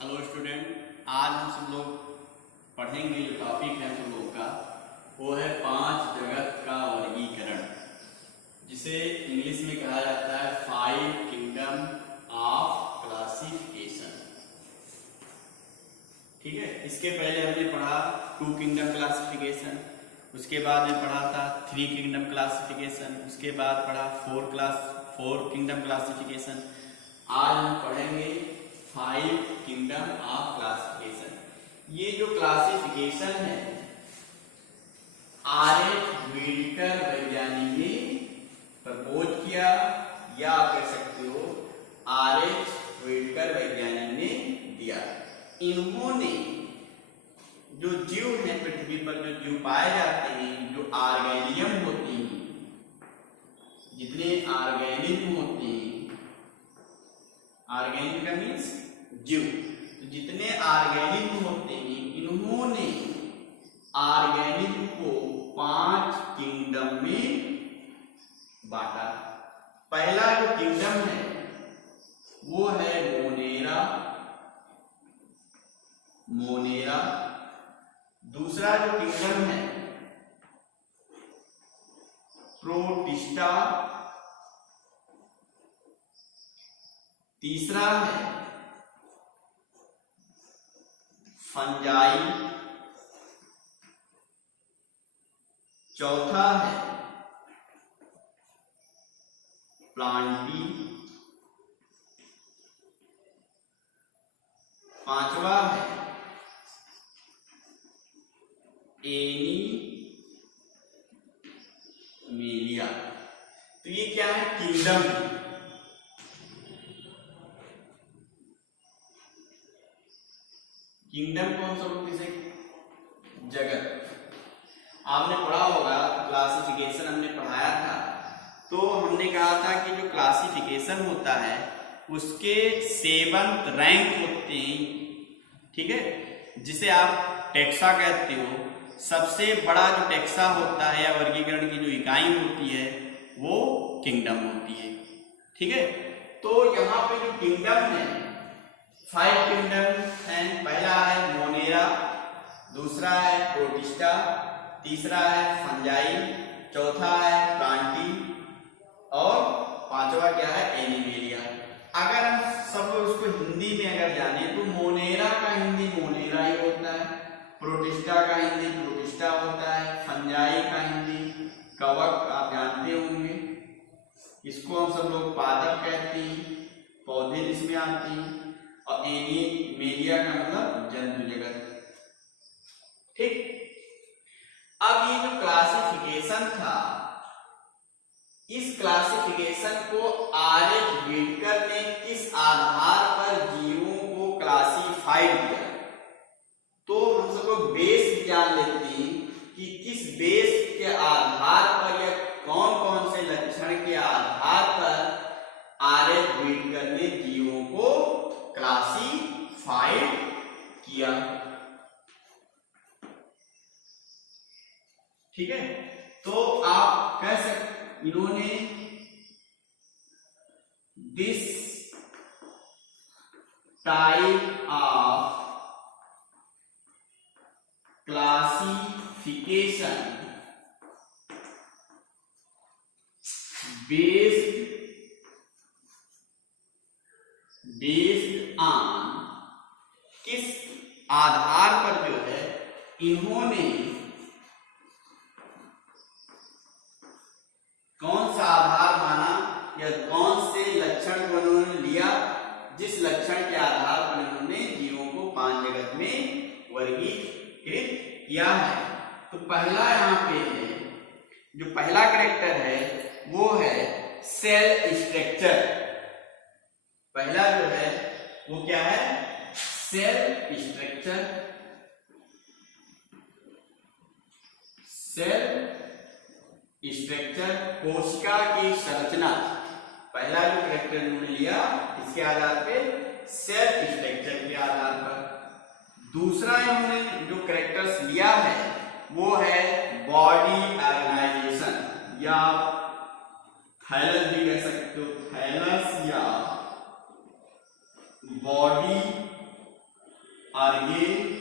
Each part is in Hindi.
हेलो स्टूडेंट, आज हम सब लोग पढ़ेंगे। जो टॉपिक है हम लोग का वो है 5 जगत का वर्गीकरण, जिसे इंग्लिश में कहा जाता है 5 किंगडम ऑफ क्लासिफिकेशन। ठीक है, इसके पहले हमने पढ़ा 2 किंगडम क्लासिफिकेशन, उसके बाद में पढ़ा था 3 किंगडम क्लासिफिकेशन, उसके बाद पढ़ा 4 किंगडम क्लासिफिकेशन। आज हम पढ़ेंगे 5 किंगडम ऑफ क्लासिफिकेशन। ये जो क्लासिफिकेशन है आर.एच. व्हीटकर वैज्ञानिक ने प्रपोज किया, या आप कह सकते हो आर.एच. व्हीटकर वैज्ञानिक ने दिया। इन्होंने जो जीव हैं पृथ्वी पर, जो जीव पाए जाते हैं, जो ऑर्गेनियम होते हैं, जितने ऑर्गेनिज्म होते हैं, ऑर्गेनिक का मीन्स जीव, तो जितने ऑर्गेनिज्म होते हैं इन्होंने ऑर्गेनिज्म को 5 किंगडम में बांटा। पहला जो किंगडम है वो है मोनेरा। दूसरा जो किंगडम है प्रोटिस्टा। तीसरा है फंजाई। चौथा है प्लांटी। पांचवा है एनिमेलिया। तो ये क्या है? किंगडम। किंगडम कौन सा रूप से? जगत। आपने पढ़ा होगा क्लासिफिकेशन हमने पढ़ाया था, तो हमने कहा था कि जो क्लासिफिकेशन होता है उसके 7th रैंक होते हैं, ठीक है, जिसे आप टेक्सा कहते हो। सबसे बड़ा जो टेक्सा होता है या वर्गीकरण की जो इकाई होती है वो किंगडम होती है, ठीक है। तो यहाँ पे जो किंगडम है 5 किंगडम है। पहला है मोनेरा, दूसरा है प्रोटिस्टा, तीसरा है फंजाई, चौथा है प्लांटी और पांचवा क्या है? एनिमेलिया। अगर हम सब लोग उसको हिंदी में अगर जाने तो मोनेरा का हिंदी मोनेरा ही होता है, प्रोटिस्टा का हिंदी प्रोटिस्टा होता है, फंजाई का हिंदी कवक आप जानते होंगे, इसको हम सब लोग पादप कहते हैं, पौधे जिसमें आते हैं, और एनिमेलिया का मतलब जंतु जगत। ठीक। अब ये जो क्लासिफिकेशन था, इस क्लासिफिकेशन को आर.एच. व्हीटकर ने किस आधार पर जीवों को क्लासिफाइड किया, तो हम सबको बेस जान लेते हैं कि किस बेस के आधार पर या कौन कौन से लक्षण के आधार पर आर.एच. व्हीटकर ने जीवों को क्लासिफाइड किया। ठीक है, तो आप कह सकते इन्होंने this type of classification based on, किस आधार पर जो है इन्होंने कौन सा आधार माना या कौन से लक्षण को उन्होंने लिया, जिस लक्षण के आधार पर उन्होंने जीवों को 5 जगत में वर्गीकृत किया है। तो पहला यहाँ पे है, जो पहला कैरेक्टर है वो है सेल स्ट्रक्चर। पहला जो है वो क्या है? Cell structure. सेल स्ट्रक्चर, कोशिका की संरचना। पहला जो कैरेक्टर उन्होंने लिया इसके आधार पे, सेल स्ट्रक्चर के आधार पर। दूसरा इन्होंने जो कैरेक्टर्स लिया है वो है बॉडी ऑर्गेनाइजेशन, या थैलस भी कह सकते हो, थैलस या बॉडी ऑर्गेनाइजेशन,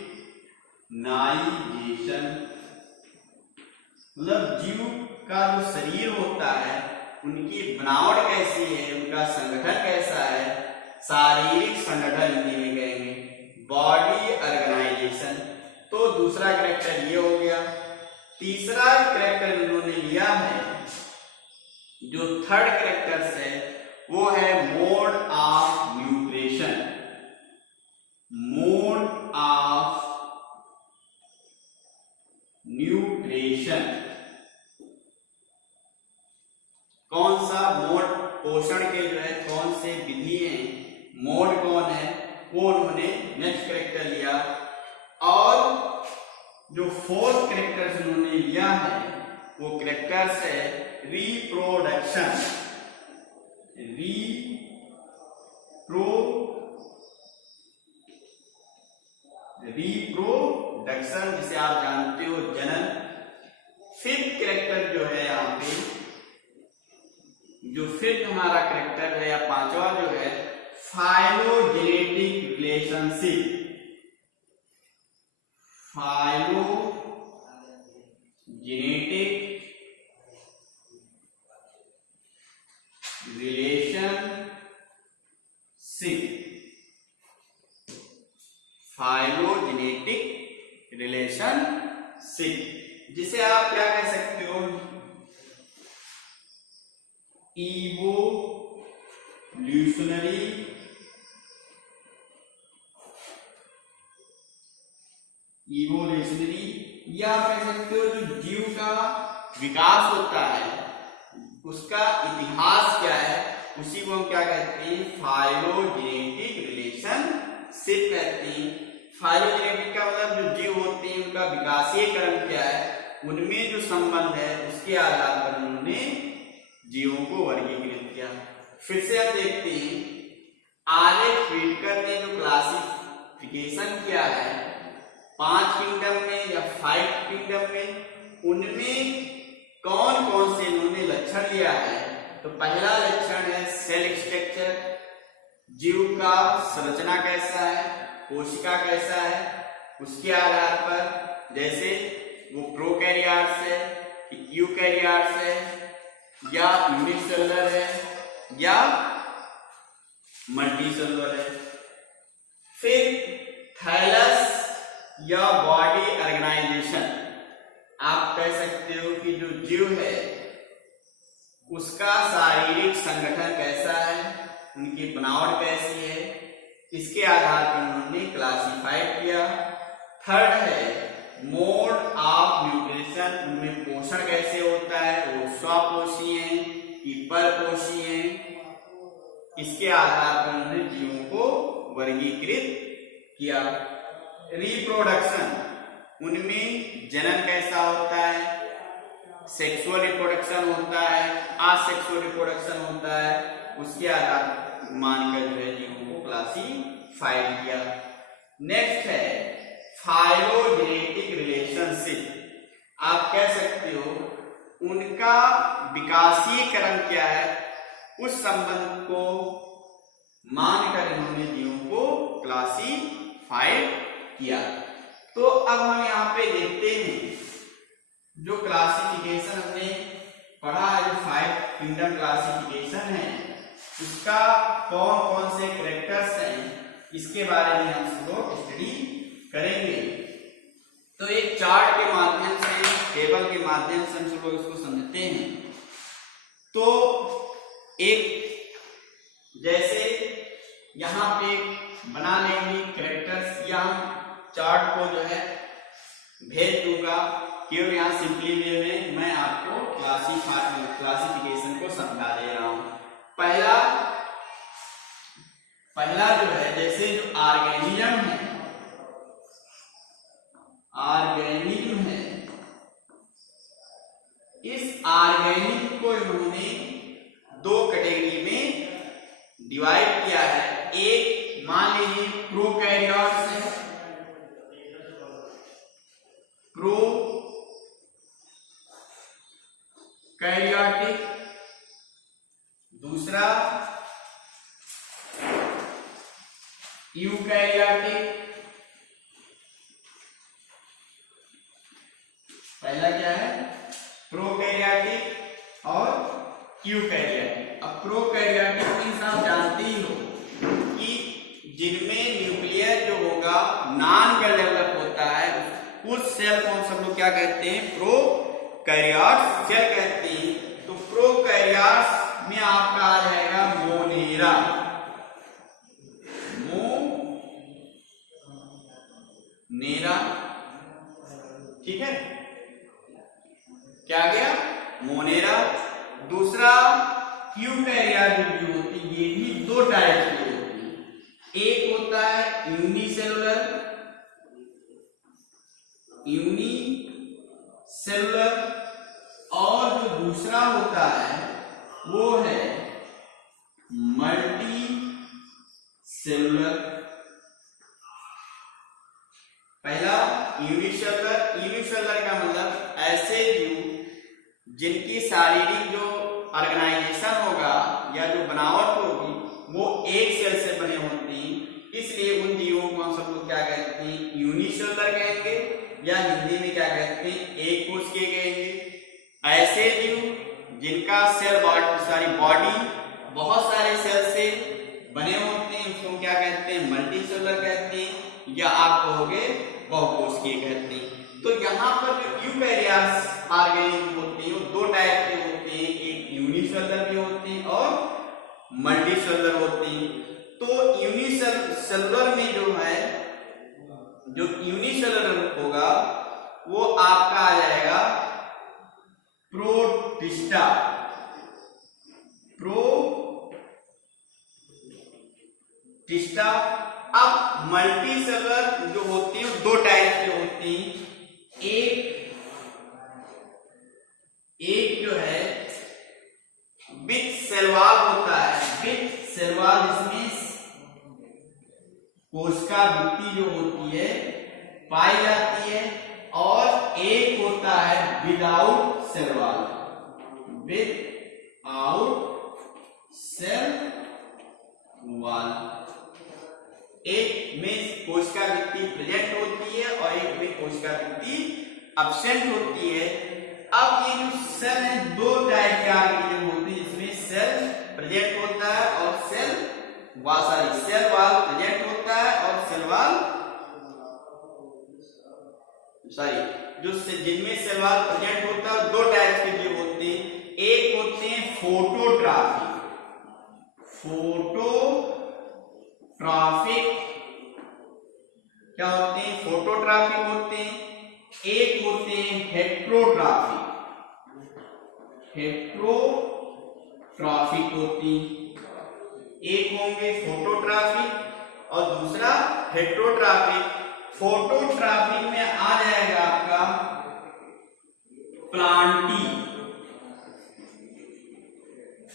मतलब जीव का जो शरीर होता है उनकी बनावट कैसी है, उनका संगठन कैसा है, शारीरिक संगठन हिंदी में कहेंगे बॉडी ऑर्गेनाइजेशन। तो दूसरा कैरेक्टर ये हो गया। तीसरा कैरेक्टर इन्होंने लिया है, जो थर्ड कैरेक्टर है वो है mode of nutrition. Mode of nutrition, कौन सा मोड, पोषण के जो है कौन से विधि है, मोड कौन है, वो उन्होंने नेक्स्ट कैरेक्टर लिया। और जो फोर्थ कैरेक्टर उन्होंने लिया है वो कैरेक्टर्स है रिप्रोडक्शन। रिप्रोडक्शन जिसे आप जानते हो जनन। फिफ्थ कैरेक्टर जो है यहाँ पे, जो फिफ्थ हमारा कैरेक्टर है या पांचवा जो है phylogenetic relationship. Phylogenetic relationship, phylogenetic relationship जिसे आप क्या कह सकते हो, इवोल्यूशनरी या कह सकते हो जो जीव का विकास होता है उसका इतिहास क्या है, उसी को हम क्या कहते हैं, फाइलोजेनेटिक रिलेशनशिप कहते हैं। फाइलोजेनेटिक का मतलब जो जीव होते हैं उनका विकासीय क्रम क्या है, उनमें जो संबंध है उसके आधार पर उन्होंने जीवों को वर्गीकृत किया। फिर से हम देखते हैं आलेख व्हिटेकर ने जो क्लासिफिकेशन किया है 5 किंगडम में या 5 किंगडम में, उनमें कौन कौन से इन्होंने लक्षण लिया है। तो पहला लक्षण है सेल स्ट्रक्चर, जीव का संरचना कैसा है, कोशिका कैसा है, उसके आधार पर जैसे वो प्रोकैरियोट्स है, यूकैरियोट्स है या यूनिसेलुलर है या मल्टीसेलुलर है। फिर थैलस या बॉडी ऑर्गेनाइजेशन, आप कह सकते हो कि जो जीव है उसका शारीरिक संगठन कैसा है, उनकी बनावट कैसी है, इसके आधार पर उन्होंने क्लासिफाइड किया। थर्ड है मोड ऑफ न्यूट्रिशन, उनमें पोषण कैसे होता है, वो स्वपोषी है कि परपोषी है, इसके आधार पर उन्होंने जीवों को वर्गीकृत किया। रिप्रोडक्शन, उनमें जनन कैसा होता है, सेक्सुअल रिप्रोडक्शन होता है, असेक्सुअल रिप्रोडक्शन होता है, उसके आधार मानकर जो है जीवों को क्लासिफाइड किया। नेक्स्ट है फाइलोजेनेटिक रिलेशनशिप, आप कह सकते हो उनका विकासीय क्रम क्या है, उस संबंध को मानकर इन्होंने जीवों को क्लासिफाइड किया। तो अब हम यहाँ पे देखते हैं जो क्लासिफिकेशन हमने पढ़ा है, जो 5 किंगडम क्लासिफिकेशन है, उसका कौन कौन से कैरेक्टर्स हैं, इसके बारे में हम लोग स्टडी करेंगे। तो एक चार्ट के माध्यम से, टेबल के माध्यम से हम लोग इसको समझते हैं। तो एक जैसे यहाँ पे बना लेंगे कैरेक्टर्स, या चार्ट को जो है भेज दूंगा, क्योंकि यहाँ सिंपली वे में मैं आपको क्लासिफिकेशन को समझा दे रहा हूं। पहला जो है, जैसे जो ऑर्गेनिज्म है, इस ऑर्गेनिज्म को इन्होंने 2 कैटेगरी में डिवाइड किया है। एक मान लीजिए प्रोकैरियोट्स है, प्रोकैरियोटिक, दूसरा यूकैरियोटिक पहला क्या है, प्रोकैरियोटिक और यूकैरियोटिक। अब प्रोकैरियोटिक मींस आप जानते ही हो कि जिनमें न्यूक्लियर जो होगा नॉन वेल डेवलप होता है, उस सेल को हम सब लोग क्या कहते हैं, प्रोकैरियोट्स सेल कहते हैं। तो प्रोकैरियोट्स में आपका आ जाएगा मोनेरा, मोनेरा, ठीक है, क्या आ गया, मोनेरा। दूसरा यूकैरियोटिक जो होती है, ये भी दो टाइप की होती है। एक होता है यूनिसेलुलर, और जो दूसरा होता है वो है मल्टी सेलुलर। पहला यूनिसेलुलर का मतलब ऐसे जीव जिनकी शारीरिक जो ऑर्गेनाइजेशन होगा या जो बनावट होगी वो एक सेल से बने होती हैं, इसलिए उन जीवों को हम सब लोग क्या कहते हैं, यूनिसेलुलर कहेंगे, या हिंदी में क्या कहते हैं, एक कोश के कहेंगे। ऐसे जीव जिनका सेल बॉडी बहुत सारे सेल से बने होते हैं, उसको क्या कहते हैं, मल्टी सेलुलर कहते हैं, या आप कहोगे बहुकोशिकीय कहते हैं। तो यहाँ पर जो यूकैरियोट्स ऑर्गेनिज्म होते हैं वो दो टाइप के होते हैं, एक यूनिसेलुलर भी होते हैं और मल्टी सेलुलर होते हैं। तो यूनिसेलुलर में जो है, जो यूनिसेलुलर होगा वो आपका आ जाएगा प्रोटिस्टा, प्रोटिस्टा। अब मल्टी सेलुलर जो होती है दो टाइप के होती हैं, एक जो है विथ सेल वॉल होता है, विथ सेल वॉल, जिसमें कोशिका भित्ति जो होती है पाई जाती है, और एक होता है without cell wall, without cell wall. एक में कोशिका भित्ति प्रेजेंट होती है और एक में कोशिका भित्ति एब्सेंट होती है। अब ये जो सेल है दो टाइप के ऑर्गेनिज्म होते हैं, इसमें सेल प्रेजेंट होता है और सेल वॉल प्रेजेंट होता है और सेल वॉल जिनमें सेल वॉल प्रेजेंट होता है दो टाइप के जो होते हैं, एक होते हैं फोटोट्रॉफिक, क्या होते हैं, फोटोट्रॉफिक होते हैं। एक होते हैं हेट्रोट्रॉफिक होती, एक होंगे फोटोट्रॉफिक और दूसरा हेट्रोट्रॉफिक। फोटोट्रॉफिक में आ जाएगा आपका प्लांटी,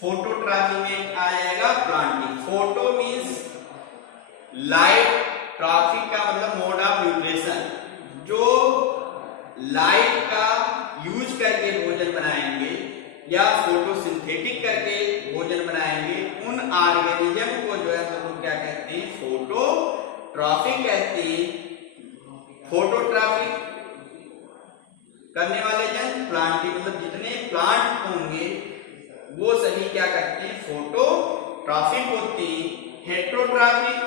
फोटोट्रॉफिक में आ जाएगा Plantae. Photo means light, trophic का मतलब मोड ऑफ न्यूट्रिशन, जो लाइट का यूज करके भोजन बनाएंगे या फोटोसिंथेटिक करके भोजन बनाएंगे, उन ऑर्गेनिज्म को जो है हम लोग क्या कहते हैं, फोटोट्रॉफिक कहते हैं। फोटोट्रॉफिक करने वाले जन प्लांटी, मतलब जितने प्लांट होंगे वो सभी क्या करते हैं, फोटोट्रॉफिक होती हैं। हेट्रोट्रॉफिक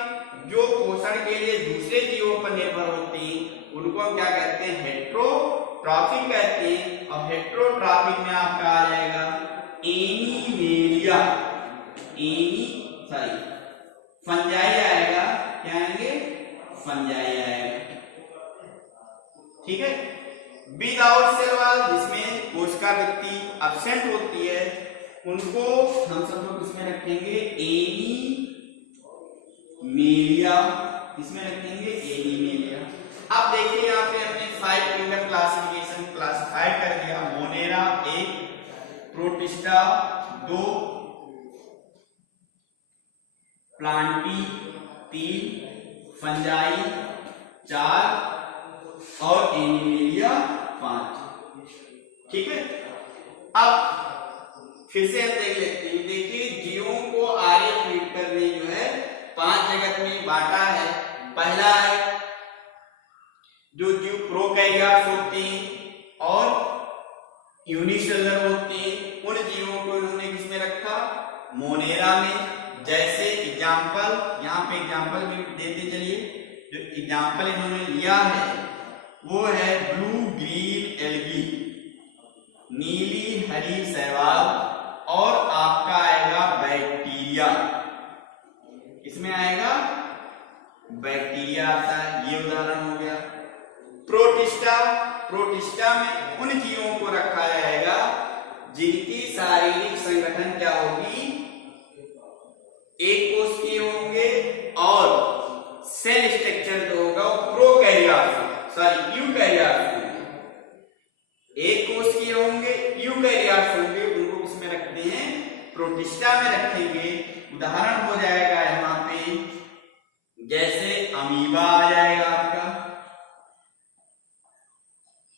जो पोषण के लिए दूसरे जीवों पर निर्भर होती हैं, उनको हम क्या कहते हैं, हेट्रोट्रॉफिक कहते हैं। और हेट्रोट्रॉफिक में आपका आ जाएगा एनीमेलिया, फंजाई आएगा, क्या आएंगे, फंजाई आएगा, ठीक है। विदाउट सेल वॉल, जिसमें कोशिका भित्ति एब्सेंट होती है, उनको हम सब लोग इसमें रखेंगे एनीमेलिया, इसमें रखेंगे एनीमेलिया। अब देखिए यहाँ पे हमने 5 फिंगर क्लासिफिकेशन क्लासिफाइड कर दिया। मोनेरा 1, प्रोटिस्टा 2, प्लांटी 3, फंजाई 4 और एनीमेलिया 5, ठीक है। अब फिर से हम देख लेते हैं। देखिए जीवों को आर्य फ्रीडकर ने जो है 5 जगत में बांटा है। पहला है जो जीव प्रोकैरियोट्स होते हैं और यूनिसेलुलर होते हैं, उन जीवों को इन्होंने किसमें रखा, मोनेरा में। जैसे एग्जाम्पल, यहाँ पे एग्जाम्पल भी देते चलिए। जो एग्जाम्पल इन्होंने लिया है वो है ब्लू ग्रीन एल्गी, नीली हरी शैवाल, और आपका आएगा बैक्टीरिया। इसमें आएगा बैक्टीरिया आता है, ये उदाहरण हो गया। प्रोटिस्टा, प्रोटिस्टा में उन जीवों को रखा जाएगा जिनकी शारीरिक संगठन क्या होगी, एक कोशिकीय होंगे और सेल स्ट्रक्चर जो होगा वो प्रोकैरियोट्स, सॉरी यूकैरियोट्स होंगे। एक कोशिकीय होंगे, यूकैरियोट्स होंगे, उनको किसमें रखते हैं, प्रोटिस्टा में रखेंगे। उदाहरण हो जाएगा यहाँ पे जैसे अमीबा आ जाएगा, आपका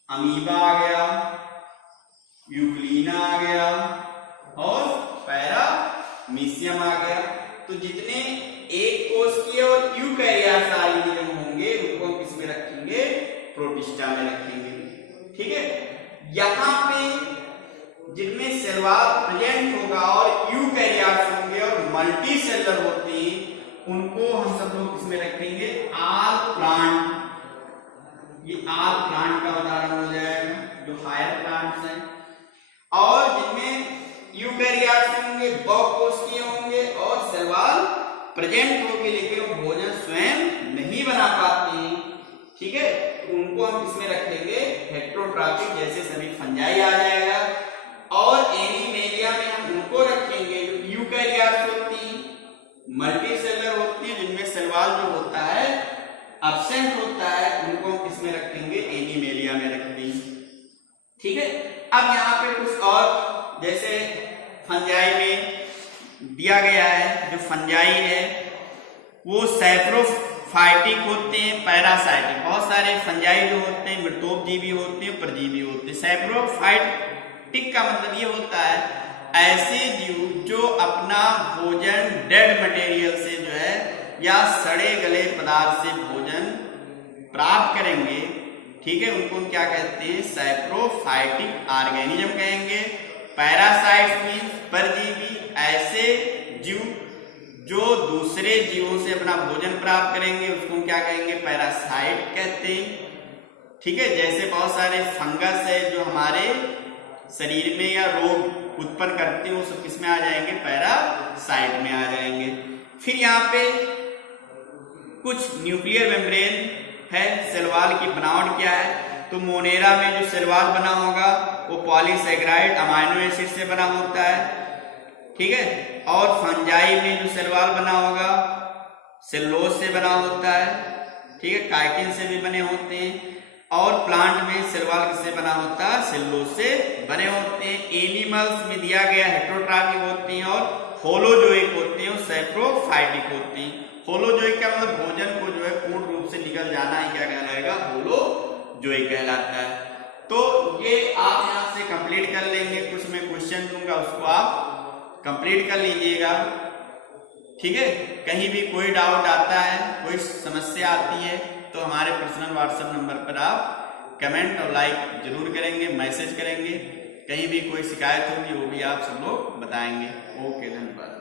अमीबा आ गया, यूग्लिना आ गया और पैरामीशियम आ गया। तो जितने एक कोशिकीय और यूकैरियोट्स ऑर्गेनिज्म होंगे उनको हम किसमें रखेंगे, प्रोटिस्टा में रखेंगे। ठीक है, यहाँ पे जिनमें सेल वॉल प्रेजेंट होगा और यूकैरियोट्स होंगे और मल्टी सेलुलर होते हैं उनको हम सब लोग किसमें रखेंगे, आल प्लांट। ये आल प्लांट का उदाहरण हो जाएगा जो हायर प्लांट्स हैं। और जिनमें यूकैरियोट्स होंगे, बहुकोशिकीय होंगे और सेल वॉल प्रेजेंट होंगे लेकिन वो भोजन स्वयं नहीं बना पाते हैं। ठीक है, तो उनको हम किसमें रखेंगे, हेटेरोट्रॉपिक, जैसे सभी फंजाई आ जाएगा। और एनिमेलिया में हम उनको रखेंगे जो यूकैरियोट्स होती हैं, मल्टी सेलुलर होती है, जिनमें सेल वॉल जो होता है एब्सेंट होता है, उनको हम किसमें रखेंगे, एनिमेलिया में रख देंगे। ठीक है, अब यहाँ पे कुछ और जैसे फंजाई में दिया गया है, जो फंजाई है वो सैप्रोफाइटिक होते हैं, पैरासाइटिक। बहुत सारे फंजाई जो होते हैं मृतोपजीवी होते हैं, परजीवी होते हैं। सैप्रोफाइटिक का मतलब ये होता है ऐसे जीव जो अपना भोजन डेड मटेरियल से जो है या सड़े गले पदार्थ से भोजन प्राप्त करेंगे। ठीक है, उनको हम क्या कहते हैं, सैप्रोफाइटिक ऑर्गेनिज्म कहेंगे। पैरासाइट्स मींस परजीवी, ऐसे जीव जो दूसरे जीवों से अपना भोजन प्राप्त करेंगे उसको हम क्या कहेंगे, पैरासाइट कहते हैं। ठीक है, जैसे बहुत सारे फंगस है जो हमारे शरीर में या रोग उत्पन्न करते हैं, वो सब किसमें आ जाएंगे, पैरासाइट में आ जाएंगे। फिर यहाँ पे कुछ न्यूक्लियर मेम्ब्रेन है, सेल वॉल की बनावट क्या है, तो मोनेरा में जो सेल वॉल बना होगा वो पॉलीसैकेराइड अमाइनो एसिड से बना होता है। ठीक है, और फंजाई में जो सेल वॉल बना होगा सेलुलोज से बना होता है। ठीक है, काइटिन से भी बने होते हैं। और प्लांट में सेल वॉल किससे बना होता है, सेलुलोज से बने होते हैं। एनिमल्स में दिया गया हेटेरोट्रॉपिक होते हैं और होलोजोइक होते हैं, और सैप्रोफाइटिक होते हैं। होलोजोइक का मतलब भोजन को जो है पूर्ण रूप से निकल जाना है, क्या कहलाएगा, होलोजोइक कहलाता है। तो ये आप यहाँ से कंप्लीट कर लेंगे, कुछ मैं क्वेश्चन दूंगा उसको आप कंप्लीट कर लीजिएगा। ठीक है, कहीं भी कोई डाउट आता है, कोई समस्या आती है तो हमारे पर्सनल व्हाट्सएप नंबर पर आप कमेंट और लाइक जरूर करेंगे, मैसेज करेंगे। कहीं भी कोई शिकायत होगी वो भी आप सब लोग बताएंगे। ओके, धन्यवाद।